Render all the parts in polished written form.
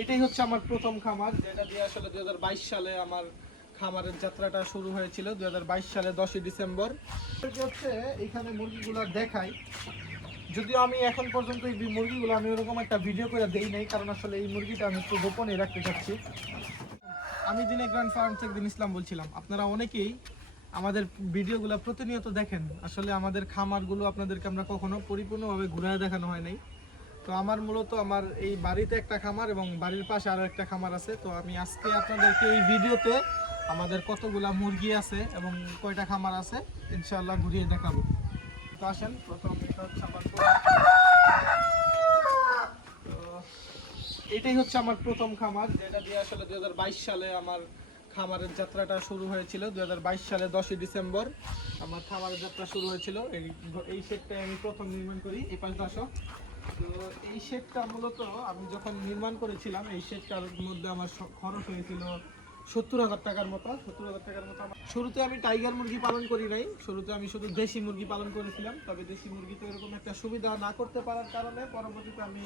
এটাই হচ্ছে আমার প্রথম খামার, যেটা দিয়ে আসলে 2022 সালে আমার খামারের যাত্রাটা শুরু হয়েছিল। 2022 সালে 10ই ডিসেম্বর হচ্ছে এখানে মুরগিগুলো দেখাই। যদিও আমি এখন পর্যন্ত এই মুরগিগুলো আমি ওরকম একটা ভিডিও করে দেই নাই, কারণ আসলে এই মুরগিটা আমি একটু গোপনে রাখতে চাচ্ছি। আমি দিনে গ্র্যান্ড ফার্ম থেকে দিন ইসলাম বলছিলাম। আপনারা অনেকেই আমাদের ভিডিওগুলো প্রতিনিয়ত দেখেন, আসলে আমাদের খামারগুলো আপনাদেরকে আমরা কখনো পরিপূর্ণভাবে ঘুরায় দেখানো হয় নাই। তো আমার মূলত আমার এই বাড়িতে একটা খামার এবং বাড়ির পাশে আরও একটা খামার আছে। তো আমি আজকে আপনাদেরকে এই ভিডিওতে আমাদের কতগুলা মুরগি আছে এবং কয়টা খামার আছে ইনশাআল্লাহ ঘুরিয়ে দেখাবো। তো আসেন, প্রথম এটা হচ্ছে আমার এটাই হচ্ছে আমার প্রথম খামার, যেটা দিয়ে আসলে 2022 সালে আমার খামারের যাত্রাটা শুরু হয়েছিল। 2022 সালে 10ই ডিসেম্বর আমার খামারের যাত্রা শুরু হয়েছিল। এই শেডটাই আমি প্রথম নির্মাণ করি। এই পাশ দশক। তো এই শেডটা মূলত আমি যখন নির্মাণ করেছিলাম, এই শেডটার মধ্যে আমার খরচ হয়েছিল 70,000 টাকার মতো। 70,000 টাকার মতো। শুরুতে আমি টাইগার মুরগি পালন করি নাই, শুরুতে আমি শুধু দেশি মুরগি পালন করেছিলাম। তবে দেশি মুরগিতে এরকম একটা সুবিধা না করতে পারার কারণে পরবর্তীতে আমি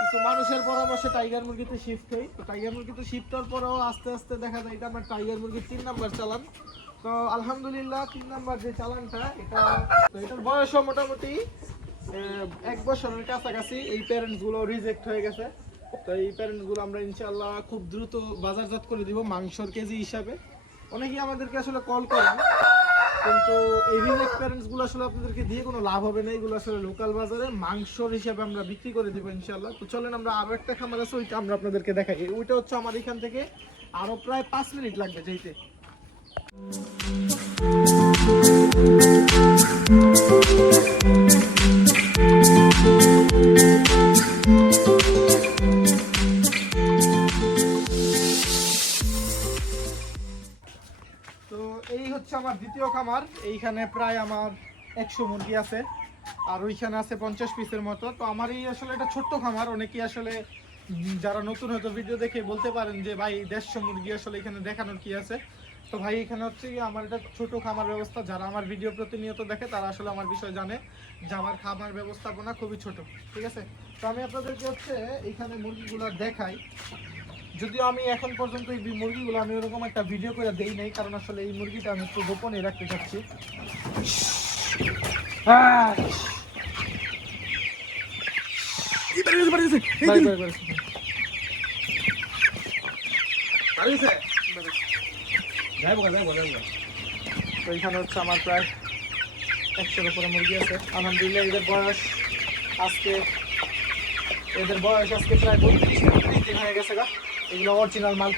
কিছু মানুষের পরামর্শে টাইগার মুরগিতে শিফট হই। তো টাইগার মুরগিতে শিফট হওয়ার পরেও আস্তে আস্তে দেখা যায় এটা আমার টাইগার মুরগির 3 নাম্বার চালান। তো আলহামদুলিল্লাহ 3 নাম্বার যে চালানটা, এটার বয়সও মোটামুটি 1 বছরের কাছাকাছি। এই প্যারেন্টসগুলো রিজেক্ট হয়ে গেছে। তো এই প্যারেন্টসগুলো আমরা ইনশাআল্লাহ খুব দ্রুত বাজারজাত করে দিব মাংসর কেজি হিসাবে। অনেকেই আমাদেরকে আসলে কল করেন, কিন্তু এই রিজেক্ট প্যারেন্টসগুলো আসলে আপনাদেরকে দিয়ে কোনো লাভ হবে না। এগুলো আসলে লোকাল বাজারে মাংসর হিসাবে আমরা বিক্রি করে দিব ইনশাআল্লাহ। তো চলেন আমরা আরও একটা খামার আছে, ওইটা আমরা আপনাদেরকে দেখাই। ওইটা হচ্ছে আমার এখান থেকে আরও প্রায় 5 মিনিট লাগবে যেতে। তো এই হচ্ছে আমার দ্বিতীয় খামার। এইখানে প্রায় আমার 100 মুরগি আছে, আর ওইখানে আছে 50 পিসের মতো। তো আমার এই আসলে এটা ছোট্ট খামার। অনেকেই আসলে যারা নতুন হয়তো ভিডিও দেখে বলতে পারেন যে ভাই 150 মুরগি আসলে এখানে দেখানোর কি আছে। তো ভাই এখানে হচ্ছে কি আমার এটা ছোট খামার ব্যবস্থা। যারা আমার ভিডিও প্রতিনিয়ত দেখে তারা আসলে আমার বিষয় জানে যে আমার খামার ব্যবস্থাপনা খুবই ছোট, ঠিক আছে। তো আমি আপনাদেরকে হচ্ছে এইখানে মুরগিগুলো দেখাই। যদিও আমি এখন পর্যন্ত এই মুরগিগুলো আমি ওরকম একটা ভিডিও করে দেই নাই, কারণ আসলে এই মুরগিটা আমি একটু গোপনে রাখতে চাচ্ছি। তো এখানে হচ্ছে আমার প্রায় 100-এর উপরে মুরগি আছে আলহামদুলিল্লাহ। এদের বয়স আজকে প্রায় 32 দিন হয়ে গেছে। এগুলো অরিজিনাল মাল।